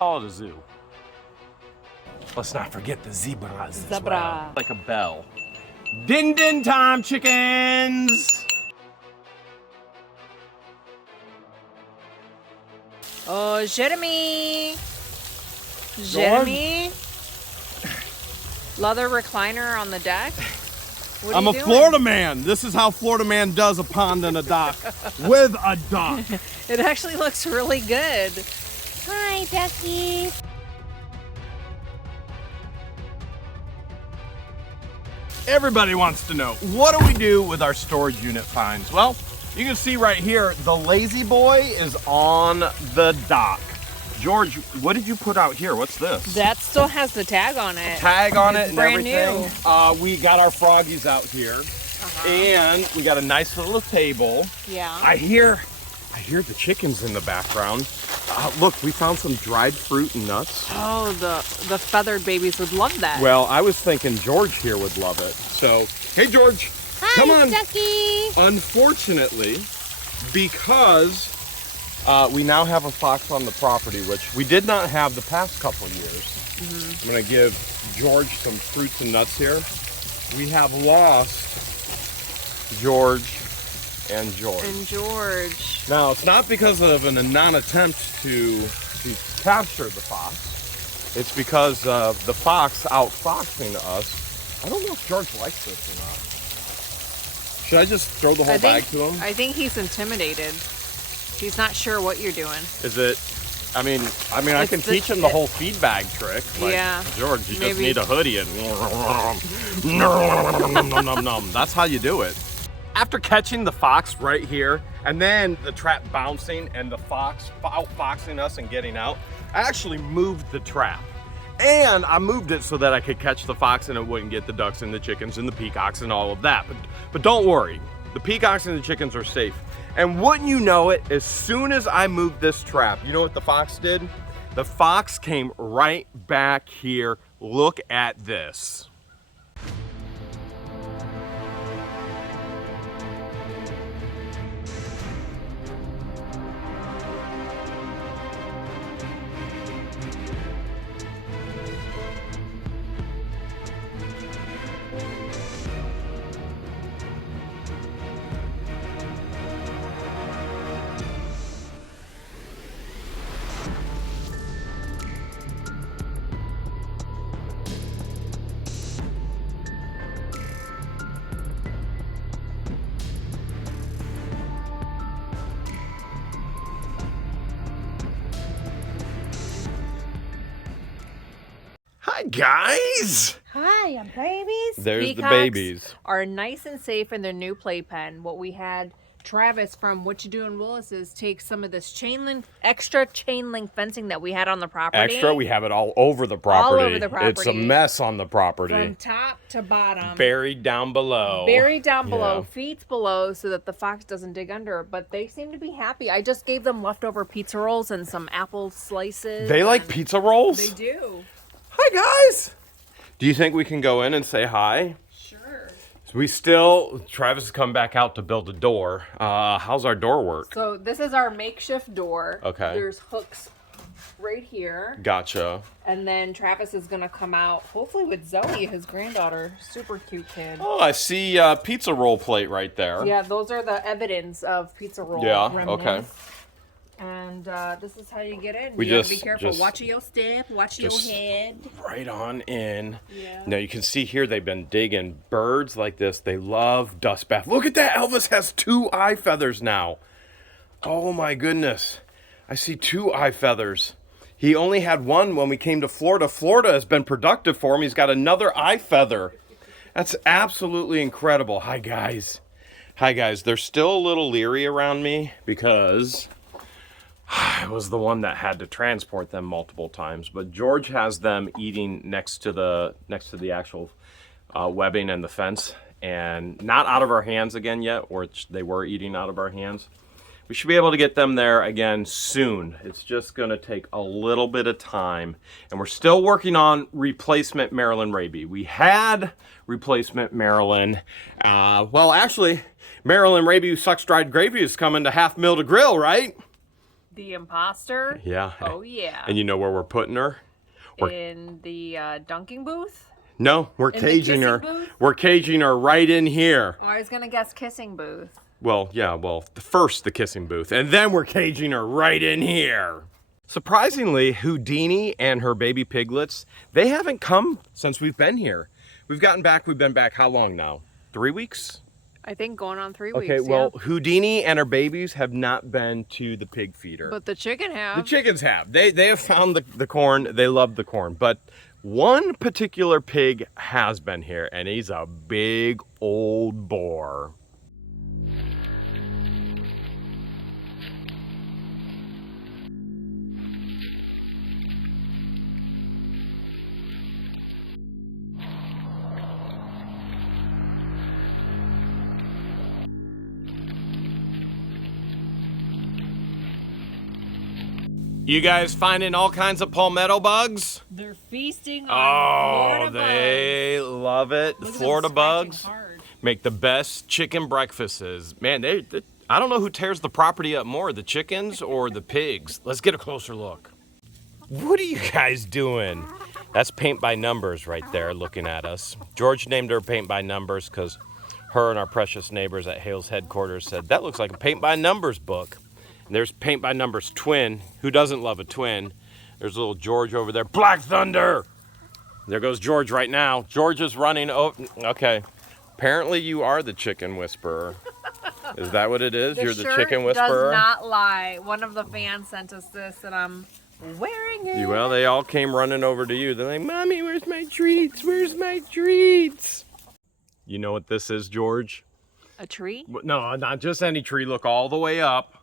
Call it a zoo. Let's not forget the zebras. Zebra. Like a bell. Din din time, chickens! Oh, Jeremy. Jeremy. Leather recliner on the deck. What are I'm you a doing? Florida man. This is how Florida man does a pond and a dock with a dock. It actually looks really good. Hi, Ducky. Everybody wants to know, what do we do with our storage unit finds? Well, you can see right here, the Lazy Boy is on the dock. George, what did you put out here? What's this? That still has the tag on it. Tag on it It's and brand everything. We got our froggies out here, and we got a nice little table. Yeah. I hear the chickens in the background. Look, we found some dried fruit and nuts. Oh, the feathered babies would love that. Well, I was thinking George here would love it. So, hey George, Hi, come on. Ducky. Unfortunately, because we now have a fox on the property, which we did not have the past couple years. I'm gonna give George some fruits and nuts here. We have lost George and George. And George. Now, it's not because of a non-attempt to capture the fox. It's because the fox outfoxing us. I don't know if George likes this or not. Should I just throw the whole bag to him? I think he's intimidated. He's not sure what you're doing. Is it? I mean, I can teach him the whole feed bag trick. Like, Yeah. George, you just Maybe. need a hoodie and that's how you do it. After catching the fox right here, and then the trap bouncing and the fox outfoxing us and getting out, I actually moved the trap. And I moved it so that I could catch the fox and it wouldn't get the ducks and the chickens and the peacocks and all of that. But don't worry, the peacocks and the chickens are safe. And wouldn't you know it, as soon as I moved this trap, you know what the fox did? The fox came right back here. Look at this. Hi guys! Hi, I'm babies. There's the Peacocks babies. are nice and safe in their new playpen. What we had Travis from What You Doing Willis's take some of this extra chain link fencing that we had on the property. Extra, we have it all over the property. All over the property. It's a mess on the property. From top to bottom. Buried down below. Buried down below, Yeah. feet below, so that the fox doesn't dig under. But they seem to be happy. I just gave them leftover pizza rolls and some apple slices. They like and pizza rolls? They do. Hi guys! Do you think we can go in and say hi? Sure. Travis has come back out to build a door. How's our door work? So this is our makeshift door. Okay. There's hooks right here. Gotcha. And then Travis is gonna come out, hopefully with Zoe, his granddaughter. Super cute kid. Oh, I see pizza roll plate right there. Yeah, those are the evidence of pizza roll Yeah, remnants. okay. And this is how you get in. We You gotta just- be careful. just- Watch your step. Watch your just- head. Right on in. Yeah. Now you can see here they've been digging birds like this. They love dust bath. Look at that. Elvis has 2 eye feathers now. Oh my goodness. I see 2 eye feathers. He only had 1 when we came to Florida. Florida has been productive for him. He's got another eye feather. That's absolutely incredible. Hi guys. Hi guys. They're still a little leery around me because I was the one that had to transport them multiple times, but George has them eating next to the actual webbing and the fence, and not out of our hands again yet, which they were eating out of our hands. We should be able to get them there again soon. It's just going to take a little bit of time, and we're still working on replacement Maryland Raby. We had replacement Maryland. Well, actually, Maryland Raby sucks dried gravy is coming to half meal to grill, right? The imposter? Yeah. Oh, yeah. And you know where we're putting her? In the dunking booth? No, we're In the caging her. kissing booth? We're caging her right in here. Oh, I was going to guess kissing booth. Well, yeah, first the kissing booth, and then we're caging her right in here. Surprisingly, Houdini and her baby piglets, they haven't come since we've been here. We've been back how long now? 3 weeks? I think going on 3 Okay, weeks. well, Yeah. Houdini and her babies have not been to the pig feeder. But the chicken have. The chickens have. They have found the corn. They love the corn. But one particular pig has been here, and he's a big old boar. You guys finding all kinds of palmetto bugs? They're feasting on Oh, Florida they love it. The bugs. Florida bugs Hard. make the best chicken breakfasts. Man, they I don't know who tears the property up more, the chickens or the pigs. Let's get a closer look. What are you guys doing? That's paint by numbers right there looking at us. George named her paint by numbers because her and our precious neighbors at Hale's headquarters said, that looks like a paint by numbers book. And there's paint by numbers twin. Who doesn't love a twin? There's little George over there. Black Thunder! There goes George right now. George is running. Oh, okay. Apparently you are the chicken whisperer. Is that what it is? You're the chicken whisperer? Does not lie. One of the fans sent us this, and I'm wearing it. Well, they all came running over to you. They're like, Mommy, where's my treats? Where's my treats? You know what this is, George? A tree? No, not just any tree. Look all the way up.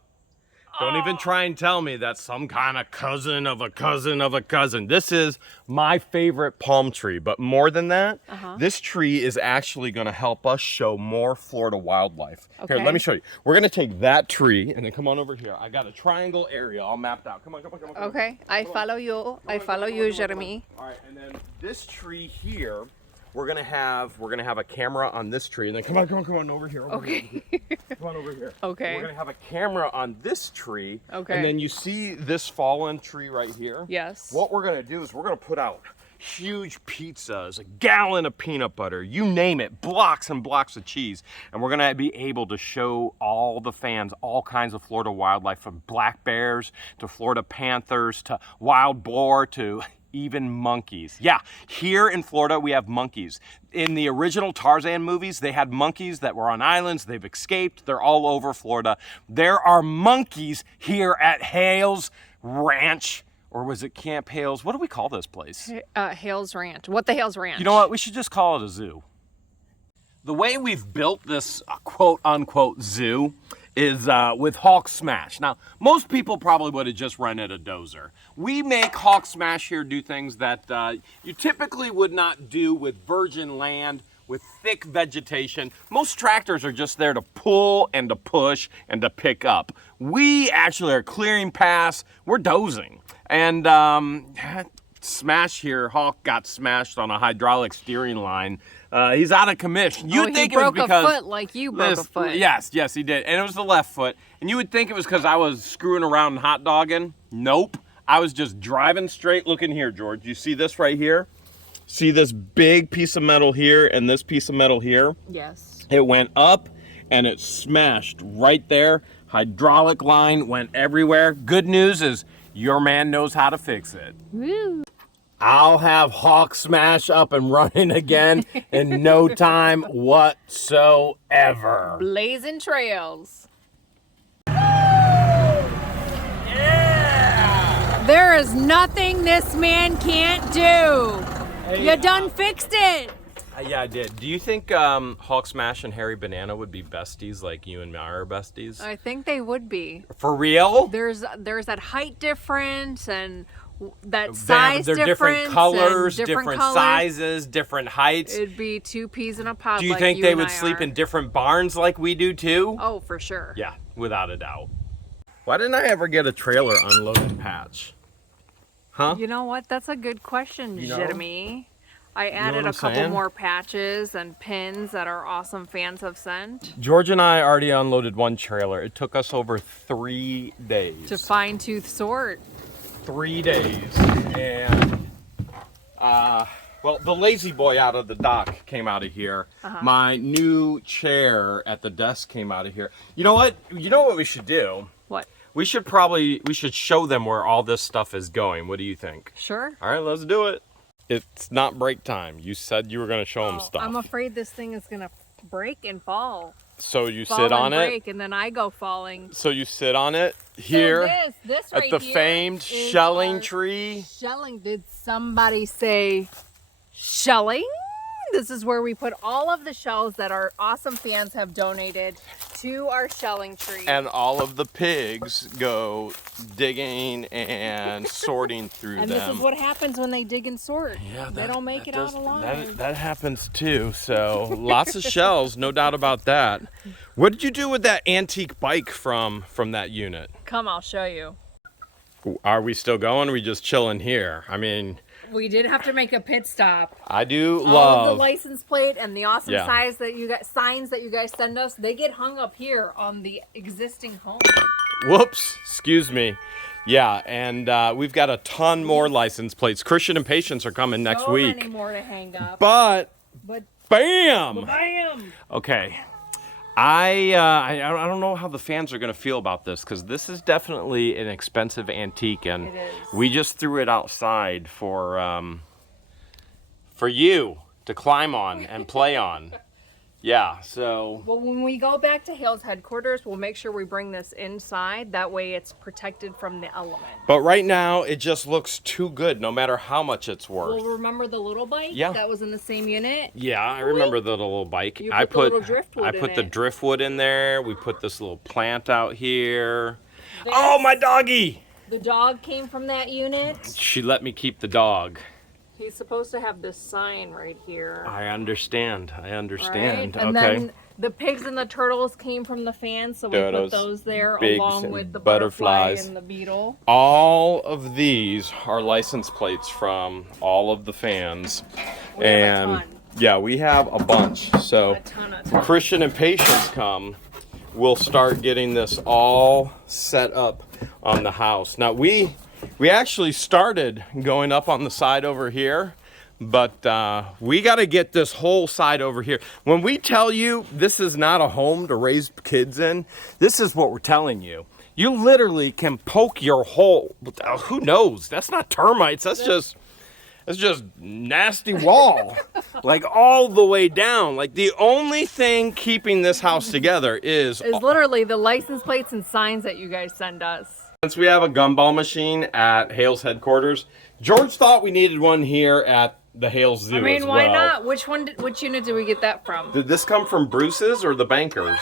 Don't even try and tell me that's some kind of cousin of a cousin of a cousin. This is my favorite palm tree, but more than that, this tree is actually going to help us show more Florida wildlife. Okay. Here, let me show you. We're going to take that tree and then come on over here. I got a triangle area all mapped out. Come on. Okay, I follow you. I follow you, Jeremy. All right, and then this tree here, we're gonna have a camera on this tree, and then come on over here. Okay. Come on over here. Okay. We're gonna have a camera on this tree. Okay. And then you see this fallen tree right here. Yes. What we're gonna do is we're gonna put out huge pizzas, a gallon of peanut butter, you name it, blocks and blocks of cheese, and we're gonna be able to show all the fans all kinds of Florida wildlife, from black bears to Florida panthers to wild boar to even monkeys. Yeah, here in Florida, we have monkeys. In the original Tarzan movies, they had monkeys that were on islands. They've escaped. They're all over Florida. There are monkeys here at Hale's Ranch. Or was it Camp Hale's? What do we call this place? Hale's Ranch. What the Hale's Ranch? You know what? We should just call it a zoo. The way we've built this quote-unquote zoo is with Hawk Smash. Now, most people probably would have just rented a dozer. We make Hawk Smash here do things that you typically would not do with virgin land, with thick vegetation. Most tractors are just there to pull and to push and to pick up. We actually are clearing paths. We're dozing. And Smash here, Hawk got smashed on a hydraulic steering line. He's out of commission. You'd think he broke it was because a foot like you broke a foot. Yes, he did. And it was the left foot. And you would think it was because I was screwing around and hot dogging. Nope. I was just driving straight. Looking here, George. You see this right here? See this big piece of metal here and this piece of metal here? Yes. It went up and it smashed right there. Hydraulic line went everywhere. Good news is your man knows how to fix it. Woo. I'll have Hawk Smash up and running again in no time whatsoever. Blazing trails. Yeah! There is nothing this man can't do. Hey, You done fixed it. Yeah, I did. Do you think Hawk Smash and Harry Banana would be besties like you and me are besties? I think they would be. For real? There's that height difference and that size They're difference. different colors, and different colors. sizes, different heights. It'd be two peas in a pod. Do you like think you they and would I sleep are. in different barns like we do too? Oh, for sure. Yeah, without a doubt. Why didn't I ever get a trailer unloading patch? Huh? You know what? That's a good question, You know? Jeremy. I added what a couple saying? more patches and pins that our awesome fans have sent George and I already unloaded one trailer. It took us over 3 days. to fine tooth sort. 3 days. And, well, the lazy boy out of the dock came out of here. My new chair at the desk came out of here. You know what? You know what we should do? What? We should show them where all this stuff is going. What do you think? Sure. All right, let's do it. It's not break time. You said you were going to show them stuff. I'm afraid this thing is going to break and fall. So you Fall sit on and it. break, and then I go falling. So you sit on it here So this right at the here famed is shelling our tree. Shelling. Did somebody say shelling? This is where we put all of the shells that our awesome fans have donated to our shelling tree. And all of the pigs go digging and sorting through And them. this is what happens when they dig and sort. Yeah, They don't make it out alive. That happens too. So lots of shells, no doubt about that. What did you do with that antique bike from that unit? Come, I'll show you. Are we still going? Or are we just chilling here? I mean, We did have to make a pit stop. I do All of the love. license plate and the awesome Yeah. signs that you guys send us, they get hung up here on the existing home. Whoops, excuse me. Yeah, and we've got a ton more license plates. Christian and Patience are coming next So week. many more to hang up. But But bam! bam! Okay. I don't know how the fans are going to feel about this because this is definitely an expensive antique, and It is. we just threw it outside for you to climb on and play on. Yeah, so Well, when we go back to Hale's headquarters, we'll make sure we bring this inside. That way it's protected from the elements. but right now it just looks too good no matter how much it's worth. Well, remember the little bike Yeah. that was in the same unit? Yeah, I remember the little bike. You I put the put little driftwood I in put the it. driftwood in there. We put this little plant out here. This- Oh, my doggy! The dog came from that unit. She let me keep the dog. He's supposed to have this sign right here. I understand. I Right? understand. And Okay. then the pigs and the turtles came from the fans, so we put Dodos, those there pigs, along and with the butterflies. butterfly and the beetle. All of these are license plates from all of the fans. We have a And ton. yeah, we have a bunch. So A ton. Christian and Patience come, we'll start getting this all set up on the house. Now we actually started going up on the side over here, but we got to get this whole side over here. When we tell you this is not a home to raise kids in, this is what we're telling you. You literally can poke your hole. Who knows? That's not termites. That's just nasty wall. Like all the way down. Like the only thing keeping this house together is Literally the license plates and signs that you guys send us. since we have a gumball machine at Hale's headquarters, George thought we needed one here at the Hale Zoo I mean, as why well. not? Which unit did we get that from? Did this come from Bruce's or the Bankers?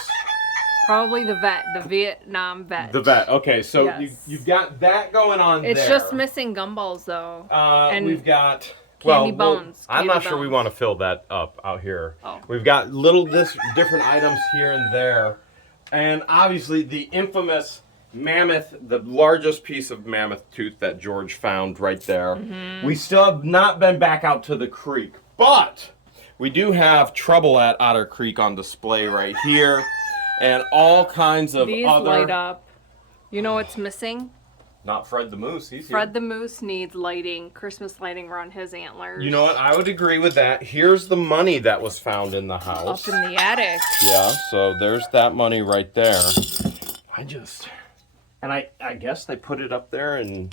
Probably the vet, the Vietnam vet. The vet. Okay, so Yes. you've got that going on It's there. just missing gumballs though. and We've got candy bones, I'm candy not sure we bones. want to fill that up out here. Oh. We've got different items here and there, and obviously the infamous mammoth, the largest piece of mammoth tooth that George found right there. Mm-hmm. We still have not been back out to the creek, but we do have Trouble at Otter Creek on display right here, and all kinds of These other. light up. You know what's missing? Not Fred the Moose. He's here. Fred the Moose needs lighting, Christmas lighting around his antlers. You know what? I would agree with that. Here's the money that was found in the house. Up in the attic. Yeah, so there's that money right there. I guess they put it up there in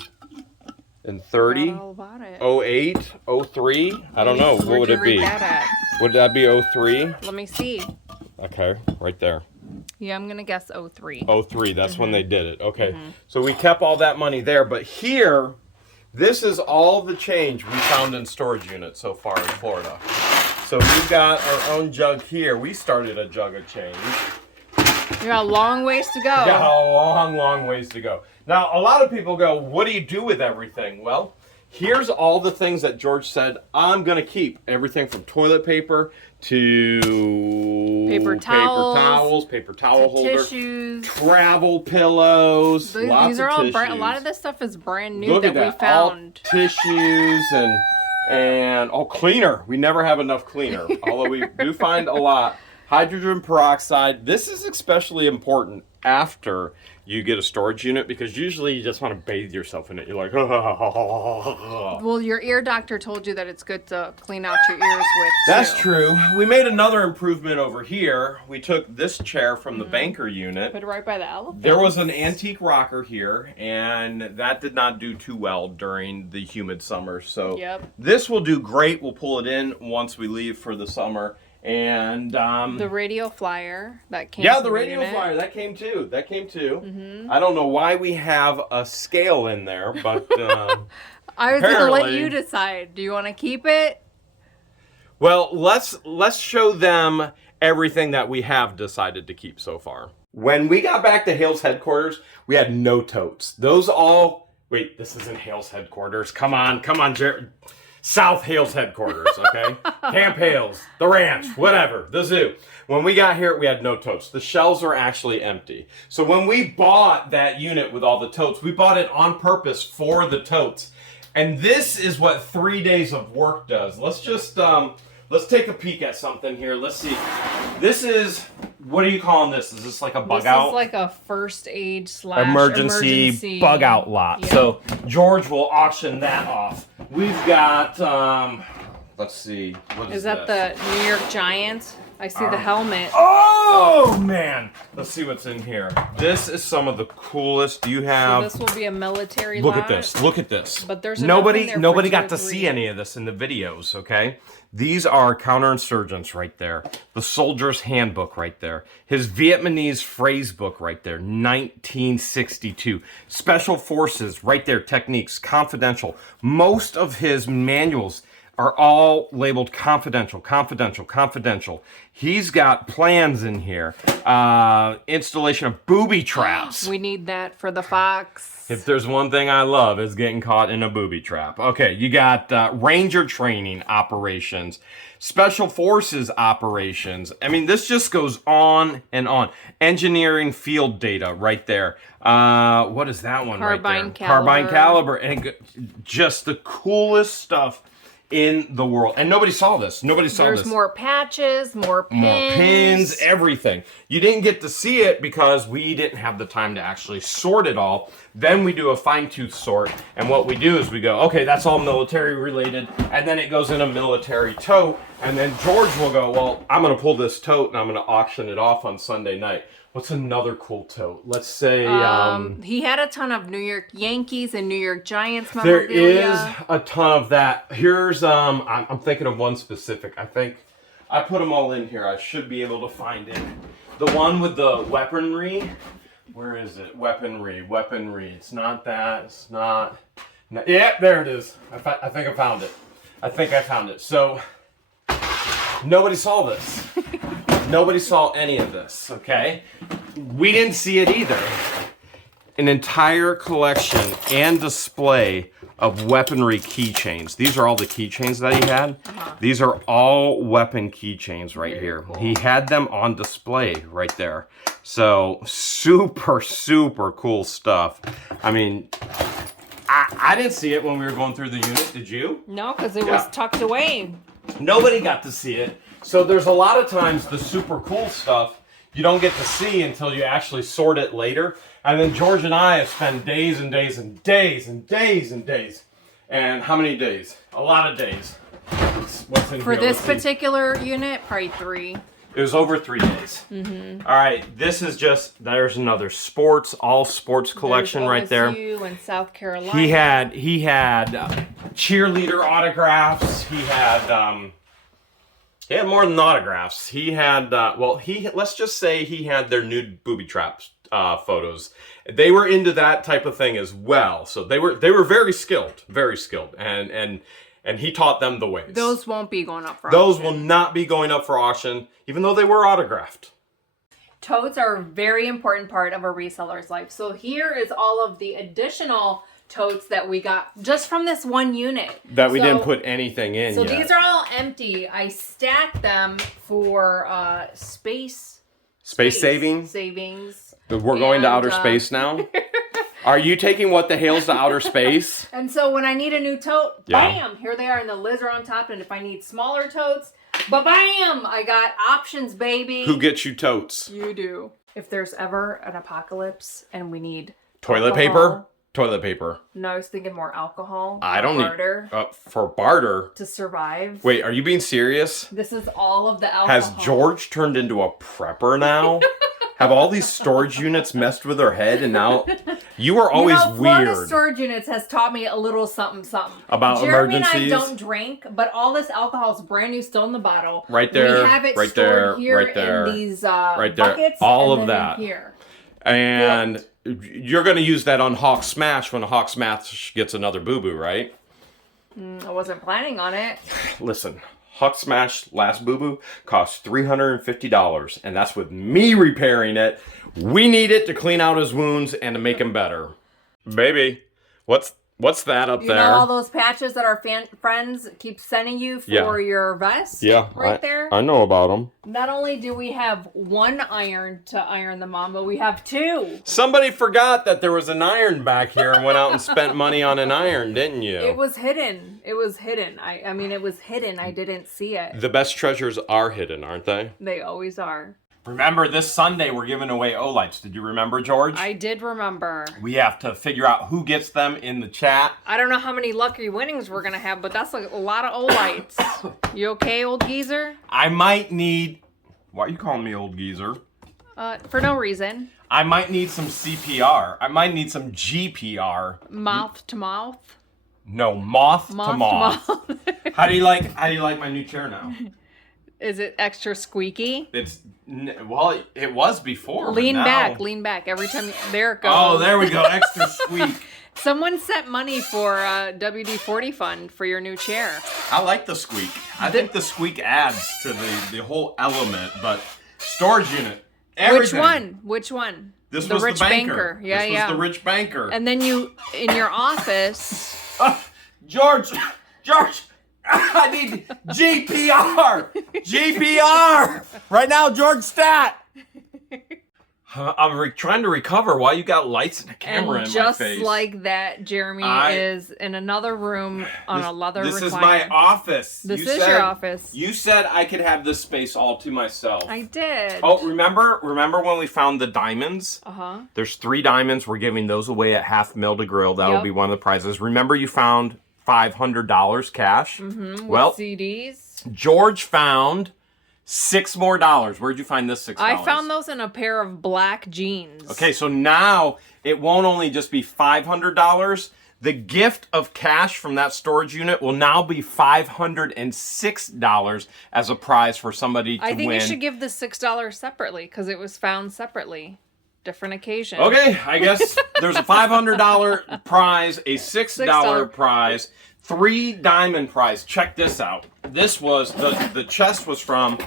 30, Forgot all about it. 08, 03. I don't know. What Where'd would you it be? read that at? Would that be 03? Let me see. Okay, right there. Yeah, I'm gonna guess 03. 03, that's when they did it. Okay, so we kept all that money there, but here, this is all the change we found in storage units so far in Florida. So we've got our own jug here. We started a jug of change. You got a long ways to go. Got a long, long ways to go. Now, a lot of people go, what do you do with everything? Well, here's all the things that George said I'm going to keep. Everything from toilet paper to Paper towels, paper towel holder, tissues. travel pillows, lots These of are all tissues. a lot of this stuff is brand new Look that at we that. All found. tissues And, oh, cleaner. We never have enough cleaner, although we do find a lot. Hydrogen peroxide. This is especially important after you get a storage unit because usually you just want to bathe yourself in it. You're like, Well, your ear doctor told you that it's good to clean out your ears with. That's too. true. We made another improvement over here. We took this chair from the banker unit. Put it right by the elephant. There was an antique rocker here, and that did not do too well during the humid summer. So this will do great. We'll pull it in once we leave for the summer. And the radio flyer that came. Yeah, the radio flyer that came too. I don't know why we have a scale in there, but I was gonna let you decide. Do you want to keep it? Well, let's show them everything that we have decided to keep so far. When we got back to Hale's headquarters, we had no totes. Those all wait. This isn't Hale's headquarters. Come on, Jared. South Hale's headquarters, okay? Camp Hale's, the ranch, whatever, the zoo. When we got here, we had no totes. The shelves were actually empty. So when we bought that unit with all the totes, we bought it on purpose for the totes. And this is what 3 days of work does. Let's just, let's take a peek at something here. Let's see. This is, what are you calling this? Is this like a bug out? This is like a first aid / emergency bug out lot. Yep. So George will auction that off. We've got, let's see. What is that this? the New York Giants? I see the helmet. Oh, man. Let's see what's in here. This is some of the coolest. Do you have... So this will be a military Look lot. at this. Look at this. But there's nobody for got to see any of this in the videos, okay? These are counterinsurgents right there. The soldier's handbook right there. His Vietnamese phrase book right there. 1962. Special forces right there. Techniques. Confidential. Most of his manuals are all labeled confidential, confidential, confidential. He's got plans in here. Installation of booby traps. We need that for the fox. If there's one thing I love, is getting caught in a booby trap. Okay, you got ranger training operations, special forces operations. I mean, this just goes on and on. Engineering field data right there. What is that one right there? Carbine caliber. And just the coolest stuff in the world. And nobody saw this. There's more patches, more pins, everything. You didn't get to see it because we didn't have the time to actually sort it all. Then we do a fine-tooth sort, and what we do is we go, okay, that's all military related, and then it goes in a military tote, and then George will go, well, I'm going to pull this tote and I'm going to auction it off on Sunday night. What's another cool tote? Let's say... he had a ton of New York Yankees and New York Giants memorabilia. There is memorabilia. a ton of that. Here's, I'm thinking of one specific. I think I put them all in here. I should be able to find it. The one with the weaponry. Where is it? Weaponry. It's not that. It's not... Yeah, there it is. I think I found it. So, nobody saw this. Nobody saw any of this, okay? We didn't see it either. An entire collection and display of weaponry keychains. These are all the keychains that he had. These are all weapon keychains right here. Cool. He had them on display right there. So, super, super cool stuff. I mean, I didn't see it when we were going through the unit. Did you? No, because it was tucked away. Nobody got to see it. So there's a lot of times the super cool stuff you don't get to see until you actually sort it later. And then George and I have spent days and days and days and days and days. And how many days? A lot of days. What's in For here? this particular unit, probably 3. It was over 3 days. All right, this is just, there's another all sports collection right there. OSU and South Carolina. He had cheerleader autographs. He had more than autographs. He had, let's just say he had their nude booby traps photos. They were into that type of thing as well. So they were very skilled, and he taught them the ways. Those won't be going up for auction. Those will not be going up for auction, even though they were autographed. Totes are a very important part of a reseller's life. So here is all of the additional totes that we got just from this one unit. That we didn't put anything in so yet. These are all empty. I stacked them for space savings. Savings. We're going to outer space now? Are you taking what the Hales to outer space? And so when I need a new tote, Yeah. bam, here they are, and the lids are on top. And if I need smaller totes, bam, I got options, baby. Who gets you totes? You do. If there's ever an apocalypse and we need Toilet paper? Toilet paper. No, I was thinking more alcohol. I don't barter need for barter to survive. Wait, are you being serious? This is all of the alcohol. Has George turned into a prepper now? Have all these storage units messed with her head and now you are always Florida weird storage units has taught me a little something. About Jeremy emergencies. and I don't drink, but all this alcohol is brand new, still in the bottle. Right there, We have it right stored there, here right there, in these right there. buckets. All and of then that. in here. And you're going to use that on Hawk Smash when Hawk Smash gets another boo-boo, right? I wasn't planning on it. Listen, Hawk Smash last boo-boo cost $350, and that's with me repairing it. We need it to clean out his wounds and to make him better. Baby, what's that up You there? know all those patches that our friends keep sending you for your vest? Yeah, right there? I know about them. Not only do we have one iron to iron them on, but we have two. Somebody forgot that there was an iron back here and went out and spent money on an iron, didn't you? It was hidden. It was hidden. I mean, it was hidden. I didn't see it. The best treasures are hidden, aren't they? They always are. Remember, this Sunday we're giving away O-Lights. Did you remember, George? I did remember. We have to figure out who gets them in the chat. I don't know how many lucky winnings we're going to have, but that's like a lot of O-Lights. You okay, old geezer? I might need... Why are you calling me old geezer? For no reason. I might need some CPR. I might need some GPR. Mouth to mouth? No, moth to moth. Moth. How do you like my new chair now? Is it extra squeaky? Well, it was before. Lean but now... back every time. There it goes. Oh, there we go. Extra squeak. Someone sent money for WD-40 fund for your new chair. I like the squeak. I think the squeak adds to the whole element, but storage unit. Everything. Which one? This the was rich the banker. Yeah, this was the rich banker. And then you, in your office... George! I need GPR! GPR! Right now, George Stat! I'm trying to recover while you got lights and a camera and in my face. just like that, Jeremy is in another room on a leather recliner. This is my office. This is your office. You said I could have this space all to myself. I did. Oh, remember when we found the diamonds? Uh-huh. There's 3 diamonds. We're giving those away at $500,000 to grill. That will be one of the prizes. Remember you found $500 cash? Mm-hmm. Well, with CDs. George found $6 more. Where'd you find this $6? I found those in a pair of black jeans. Okay, so now it won't only just be $500. The gift of cash from that storage unit will now be $506 as a prize for somebody to win. I think you should give the $6 separately because it was found separately. Different occasion. Okay, I guess there's a $500 prize, a $6 prize, 3 diamond prize. Check this out. This was, the chest was from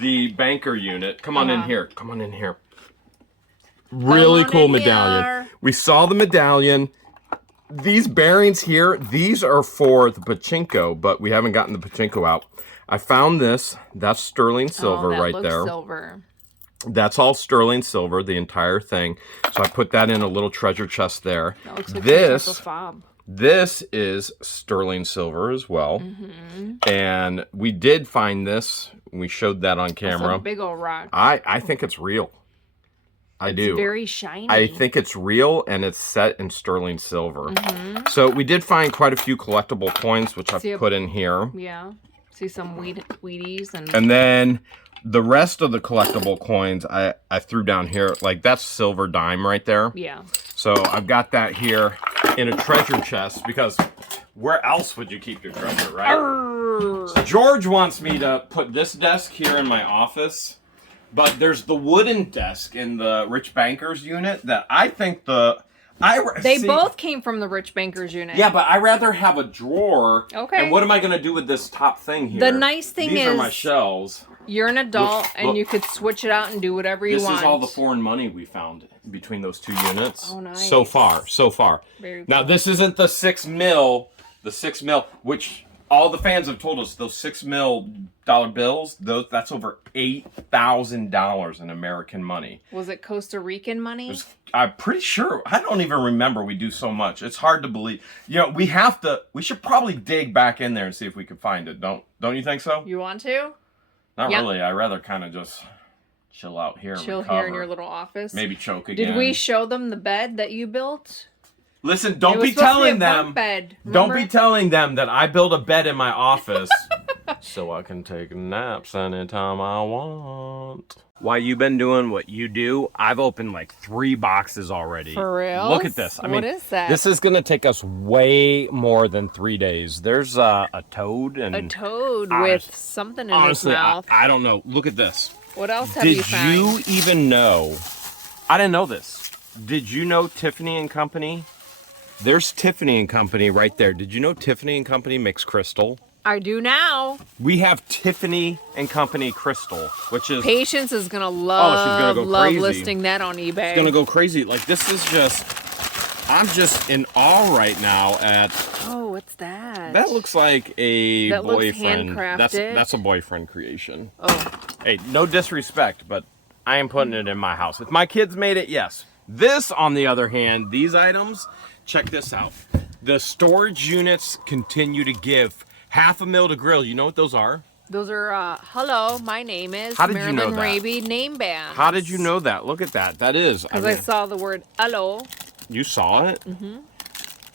the banker unit. Come on in here. Come on in here. Really cool medallion. Here. We saw the medallion. These bearings here, these are for the pachinko, but we haven't gotten the pachinko out. I found this. That's sterling silver that right looks there. Silver. That's all sterling silver, the entire thing. So I put that in a little treasure chest there. That looks like a fob. This is sterling silver as well. Mm-hmm. And we did find this. We showed that on camera. That's a big old rock. I think it's real. I do. It's very shiny. I think it's real, and it's set in sterling silver. Mm-hmm. So we did find quite a few collectible coins, which I've put in here. Yeah. See some Wheaties. And then the rest of the collectible coins I threw down here. Like, that's silver dime right there. Yeah. So I've got that here in a treasure chest, because where else would you keep your treasure, right? So George wants me to put this desk here in my office, but there's the wooden desk in the rich bankers unit that I think They both came from the rich bankers unit. Yeah, but I rather have a drawer. Okay. And what am I going to do with this top thing here? The nice thing These are my shelves. You're an adult, and you could switch it out and do whatever you want. This is all the foreign money we found between those 2 units. Oh, nice. So far. Very Now, cool. this isn't the 6 mil, which all the fans have told us those $6 million bills, that's over $8,000 in American money. Was it Costa Rican money? I'm pretty sure. I don't even remember. We do so much. It's hard to believe. We should probably dig back in there and see if we can find it. Don't you think so? You want to? Not really. I'd rather kind of just chill out here. Chill recover. here in your little office. Maybe choke again. Did we show them the bed that you built? Listen, don't be telling them. Bed, don't be telling them that I build a bed in my office so I can take naps anytime I want. While you've been doing what you do, I've opened like 3 boxes already. For real? Look at this. What is that? This is gonna take us way more than 3 days. There's a toad and a toad with something in honestly, his mouth. I don't know. Look at this. What else have you found? Did you even know? I didn't know this. Did you know Tiffany and Company? There's Tiffany and Company right there. Did you know Tiffany and Company makes crystal? I do now. We have Tiffany and Company crystal, which is... Patience is going to love, she's gonna go love crazy. listing that on eBay. It's going to go crazy. Like, this is just... I'm just in awe right now at... Oh, what's that? That looks like a that boyfriend. Looks handcrafted. That's a boyfriend creation. Oh. Hey, no disrespect, but I am putting it in my house. If my kids made it, yes. This, on the other hand, these items... Check this out. The storage units continue to give $500,000 to grill. You know what those are? Those are, hello, my name is How did Marilyn you know that? Raby name band. How did you know that? Look at that. That is. Because I saw the word hello. You saw it? Mm-hmm.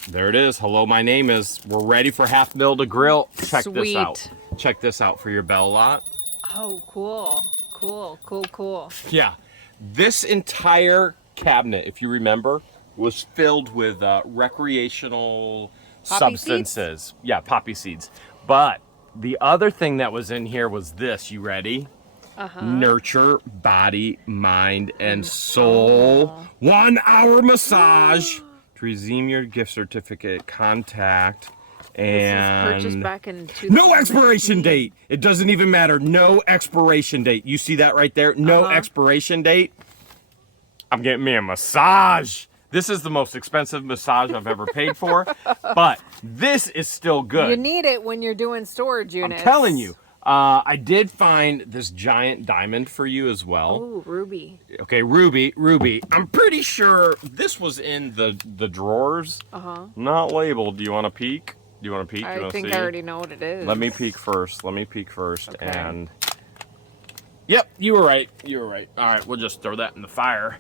There it is. Hello, my name is. We're ready for $500,000 to grill. Check this out. Check this out for your bell lot. Oh, cool. Cool. Yeah. This entire cabinet, if you remember, was filled with recreational substances. Seeds? Yeah, poppy seeds. But the other thing that was in here was this. You ready? Nurture, body, mind, and soul. 1 hour massage to redeem your gift certificate. Contact. And this was purchased back in 2019. No expiration date. It doesn't even matter. No expiration date. You see that right there? No expiration date. I'm getting me a massage. This is the most expensive massage I've ever paid for, but this is still good. You need it when you're doing storage units. I'm telling you. I did find this giant diamond for you as well. Oh, ruby. Okay, ruby. I'm pretty sure this was in the drawers. Not labeled. Do you want to peek? Do you want to peek? I think I already know what it is. Let me peek first. Okay. And... Yep, you were right. All right, we'll just throw that in the fire.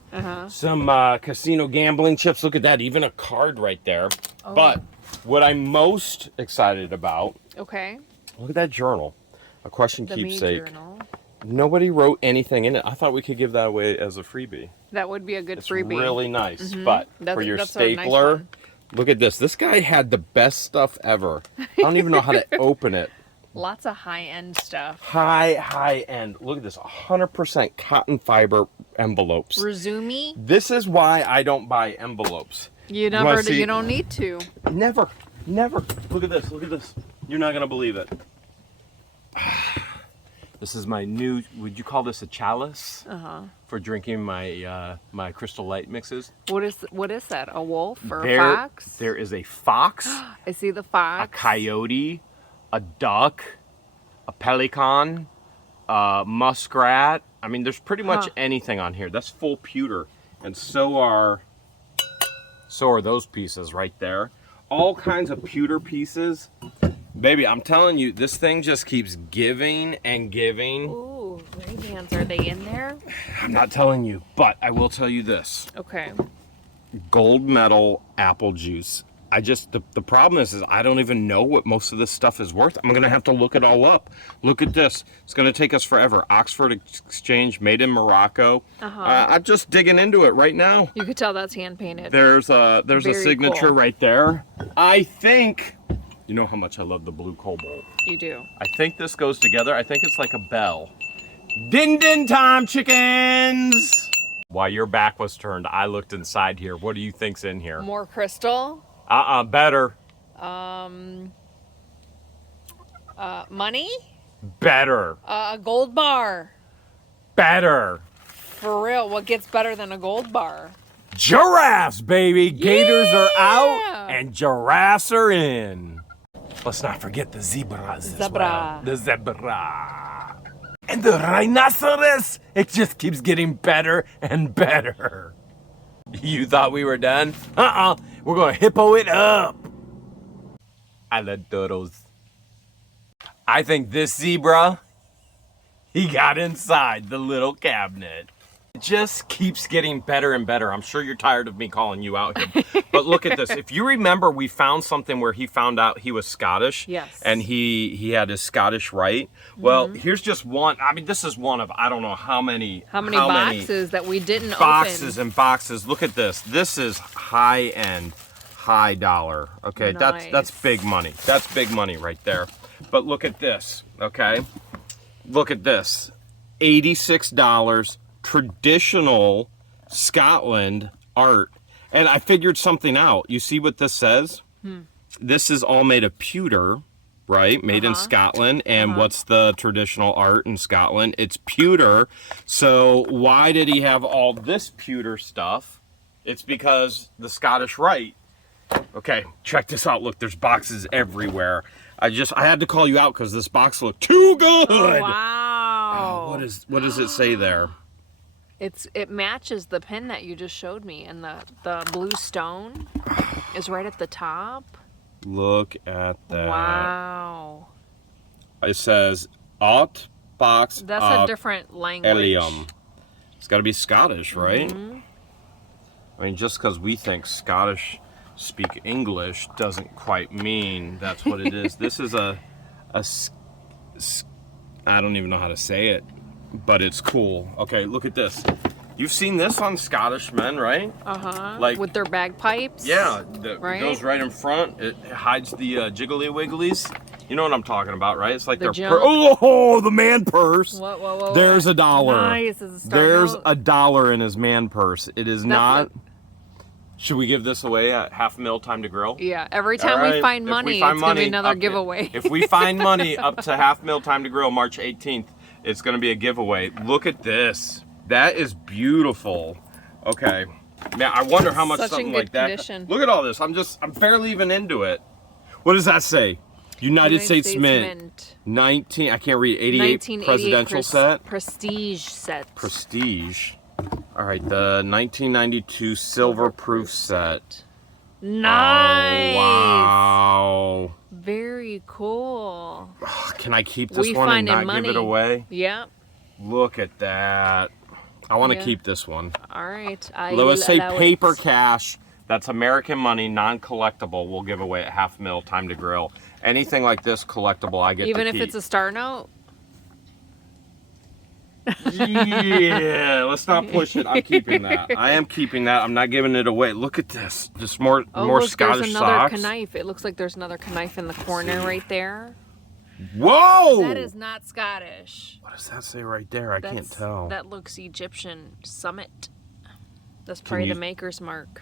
Some casino gambling chips. Look at that. Even a card right there. Oh. But what I'm most excited about... Okay. Look at that journal. A question the keepsake. Journal. Nobody wrote anything in it. I thought we could give that away as a freebie. That would be a good it's freebie. Really nice. But for your that's stapler... A nice look at this. This guy had the best stuff ever. I don't even know how to open it. Lots of high-end stuff. High end. Look at this. 100% cotton fiber envelopes. Rezumi? This is why I don't buy envelopes. You don't need to. Never. Look at this. You're not going to believe it. This is my new, would you call this a chalice? For drinking my my Crystal Light mixes. What is that? A wolf or a fox? There is a fox. I see the fox. A coyote. A duck, a pelican, a muskrat. I mean, there's pretty much anything on here. That's full pewter. And so are those pieces right there. All kinds of pewter pieces. Baby, I'm telling you, this thing just keeps giving and giving. Ooh, Ray-Bans, are they in there? I'm not telling you, but I will tell you this. Okay. Gold medal apple juice. The problem is I don't even know what most of this stuff is worth. I'm going to have to look it all up. Look at this. It's going to take us forever. Oxford Exchange, made in Morocco. I'm just digging into it right now. You could tell that's hand painted. There's a signature cool. right there. I think, you know how much I love the blue cobalt. You do. I think this goes together. I think it's like a bell. Din time, chickens! While your back was turned, I looked inside here. What do you think's in here? More crystal? Better. Money? Better. A gold bar. Better. For real, what gets better than a gold bar? Giraffes, baby. Gators are Yeah. out and giraffes are in. Let's not forget the zebras as Zebra. well. The zebra. And the rhinoceros. It just keeps getting better and better. You thought we were done? We're going to hippo it up. I love turtles. I think this zebra, he got inside the little cabinet. It just keeps getting better and better. I'm sure you're tired of me calling you out here. But look at this. If you remember, we found something where he found out he was Scottish. Yes. And he had his Scottish rite. Well, here's just one. I mean, this is one of, I don't know how many. How many boxes that we didn't boxes open. and boxes. Look at this. This is high-end, high dollar. Okay, Nice. that's big money. That's big money right there. But look at this, okay? Look at this. $86. Traditional Scotland art. And I figured something out. You see what this says? This is all made of pewter, right? Made in Scotland. And what's the traditional art in Scotland? It's pewter. So why did he have all this pewter stuff? It's because the Scottish Rite. Okay, check this out. Look, there's boxes everywhere. I had to call you out because this box looked too good. Oh, wow. Oh, what does it say there? It matches the pin that you just showed me, and the blue stone is right at the top. Look at that. Wow. It says Aut Box. That's a different language. Elium. It's got to be Scottish, right? I mean, just because we think Scottish speak English doesn't quite mean that's what it is. This is I don't even know how to say it, but it's cool. Okay, look at this. You've seen this on Scottish men, right? Like with their bagpipes. Yeah, right? It goes right in front. It hides the jiggly wigglies. You know what I'm talking about, right? It's like The their jump. Oh, the man purse. Whoa. There's $1. Nice. Is it starting There's out? $1 in his man purse. It is not. Should we give this away at $500,000 time to grill? Yeah, every time All we right. find If money, we find it's going to be money another giveaway. If we find money up to $500,000 time to grill March 18th, it's going to be a giveaway. Look at this. That is beautiful. Okay. Man, I wonder how much Such in something good like that. condition. Look at all this. I'm barely even into it. What does that say? United States Mint. 19, I can't read, 88 presidential set. Prestige set. Prestige. All right, the 1992 silver proof set. Nice. Oh, wow. Very cool. Can I keep this We one and finding not give it money. away? Yeah. Look at that. I want to Yeah. keep this one. All right. Let's say allow paper it. cash. That's American money, non-collectible. We'll give away at $500,000 time to grill. Anything like this collectible, I get Even to if keep. it's a star note? Yeah, let's not push it. I'm keeping that. I am keeping that. I'm not giving it away. Look at this. Just more Look, Scottish there's another socks. knife. It looks like there's another knife in the corner right there. Whoa! That is not Scottish. What does that say right there? I can't tell. That looks Egyptian. Summit. That's probably the maker's mark.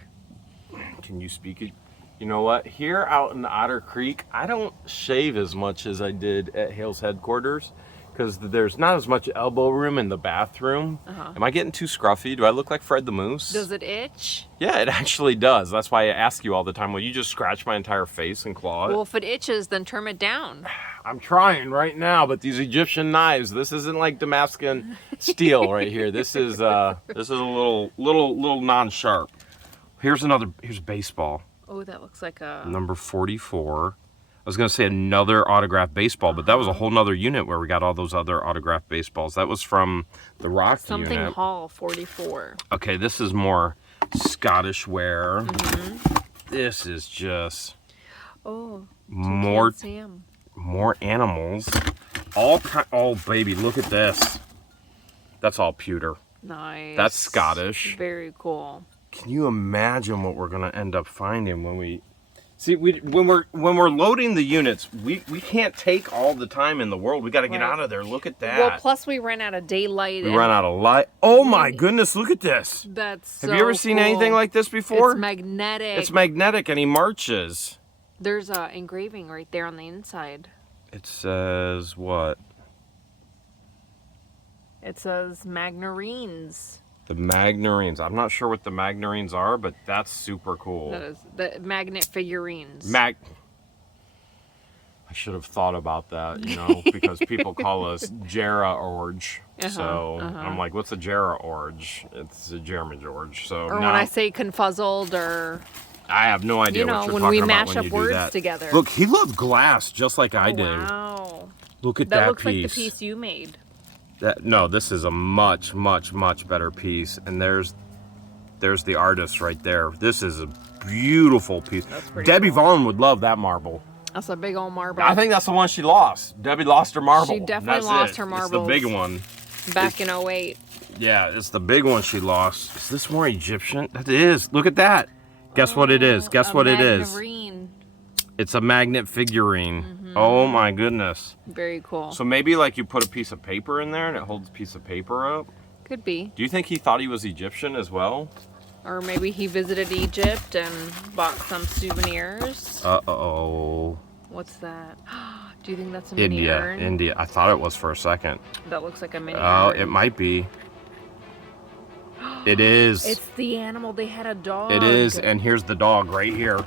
Can you speak it? You know what? Here out in Otter Creek, I don't shave as much as I did at Hale's headquarters because there's not as much elbow room in the bathroom. Am I getting too scruffy? Do I look like Fred the Moose? Does it itch? Yeah, it actually does. That's why I ask you all the time, will you just scratch my entire face and claw it? Well, if it itches, then trim it down. I'm trying right now, but these Egyptian knives, this isn't like Damascus steel right here. This is a little non-sharp. Here's baseball. Oh, that looks like a... Number 44. I was going to say another autographed baseball, but that was a whole nother unit where we got all those other autographed baseballs. That was from the Rock Something unit. Hall 44. Okay, this is more Scottish wear. This is just more Sam. more animals. Oh, baby, look at this. That's all pewter. Nice. That's Scottish. Very cool. Can you imagine what we're going to end up finding when we... See, when we're loading the units, we can't take all the time in the world. We got to get out of there. Look at that. Well, plus we ran out of daylight. We ran out of light. Oh my goodness, look at this. That's Have you ever seen anything cool. like this before? It's magnetic. It's magnetic and he marches. There's a engraving right there on the inside. It says what? It says Magnarenes. The Magnarenes. I'm not sure what the Magnarenes are, but that's super cool. That is the magnet figurines. I should have thought about that, because people call us Jera Orge. So I'm like, what's a Jera Orge? It's a Jeremy George. So Or now, when I say confuzzled, or I have no idea what you're when talking we about mash when up you do words that. together. Look, he loved glass just like I do. Wow. Look at That that looks like the piece. piece you made. No, this is a much, much, much better piece. And there's the artist right there. This is a beautiful piece. That's pretty Debbie cool. Vaughn would love that marble. That's a big old marble. I think that's the one she lost. Debbie lost her marble. She definitely That's lost it. her It's the marbles. big one. Back in 08. Yeah, it's the big one she lost. Is this more Egyptian? That is. Look at that. Guess what it is? Guess what it is? Magnavrine. It's a magnet figurine. Oh my goodness. Very cool. So maybe like you put a piece of paper in there and it holds a piece of paper up. Could be. Do you think he thought he was Egyptian as well? Or maybe he visited Egypt and bought some souvenirs. Uh-oh. What's that? Do you think that's a mini urn? India. I thought it was for a second. That looks like a mini Oh, urn. it might be. It is. It's the animal. They had a dog. It is, and here's the dog right here.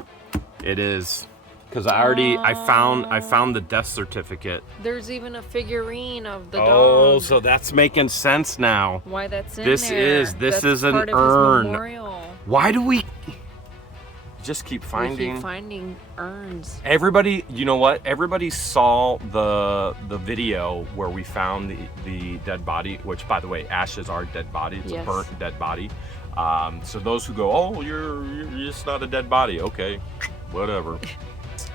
It is. Because I found the death certificate. There's even a figurine of the Oh, dog. so that's making sense now. Why that's in This there. is That's an part of his urn. memorial. Why do we just keep We finding? keep finding urns. Everybody, you know what? Everybody saw the video where we found the dead body, which, by the way, ashes are dead body. It's Yes. a burnt dead body. So those who go, oh, you're it's not a dead body. Okay, whatever.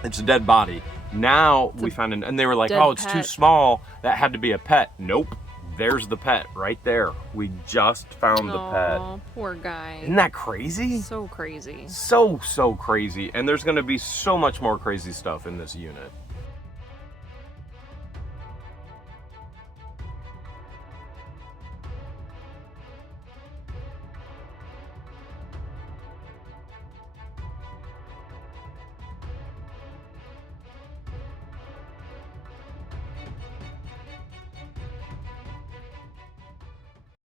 It's a dead body. Now we found an, and they were like, dead oh, it's too pet. small. That had to be a pet. Nope. There's the pet right there. We just found the pet. Oh, poor guy. Isn't that crazy? So crazy. So crazy. And there's going to be so much more crazy stuff in this unit.